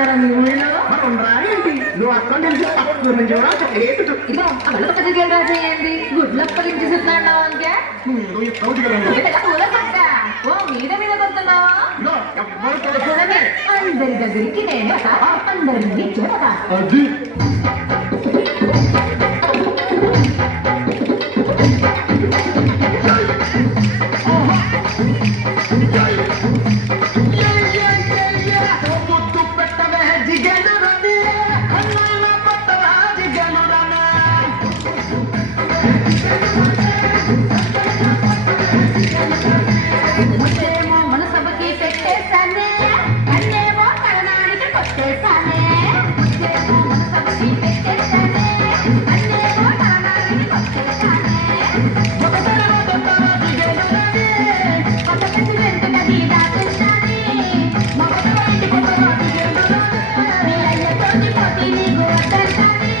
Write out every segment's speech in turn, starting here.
ఉన్నారా మీ ఊళ్ళో? ఏంటి నువ్వు అక్కడ నుంచి పక్కన నుంచి ఇదో అప్పటికి రాసేయండి గుడ్లప్పటించి చెప్తున్నాడు అంటే ఓ మీద మీద కొడుతున్నావా? అందరి దగ్గరికి నేను అందరినీ చెబుతా. మన సభకి పెట్టేశానే అన్నేమో తలనాడికి కొట్టేశానే మన సభకి పెట్టేశానే అన్నేమో తలనాడికి కొట్టేశానే కొత్త ప్రెసిడెంట్ గది దాచుంటానే మీ అయ్యతోటి పోటీ నీకు వద్దంటానే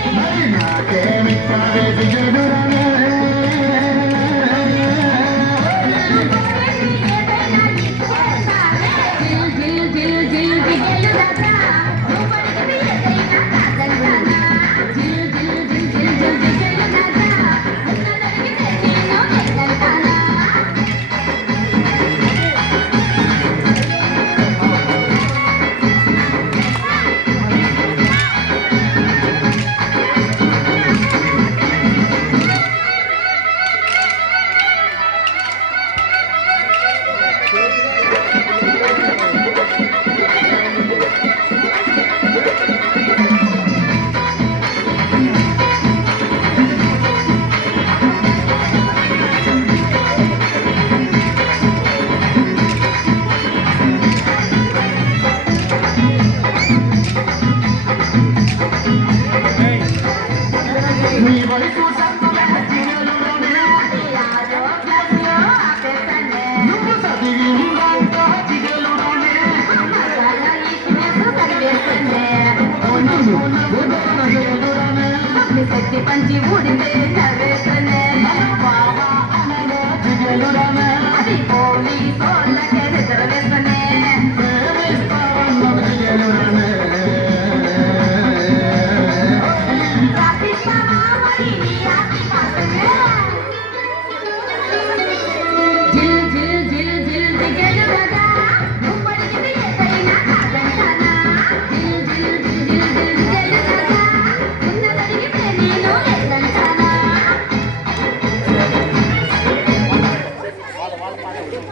శక్తి పంచి ఊడితే నవ్వేసనే అది పోలీసోళ్ళకే నిద్ర వేసనే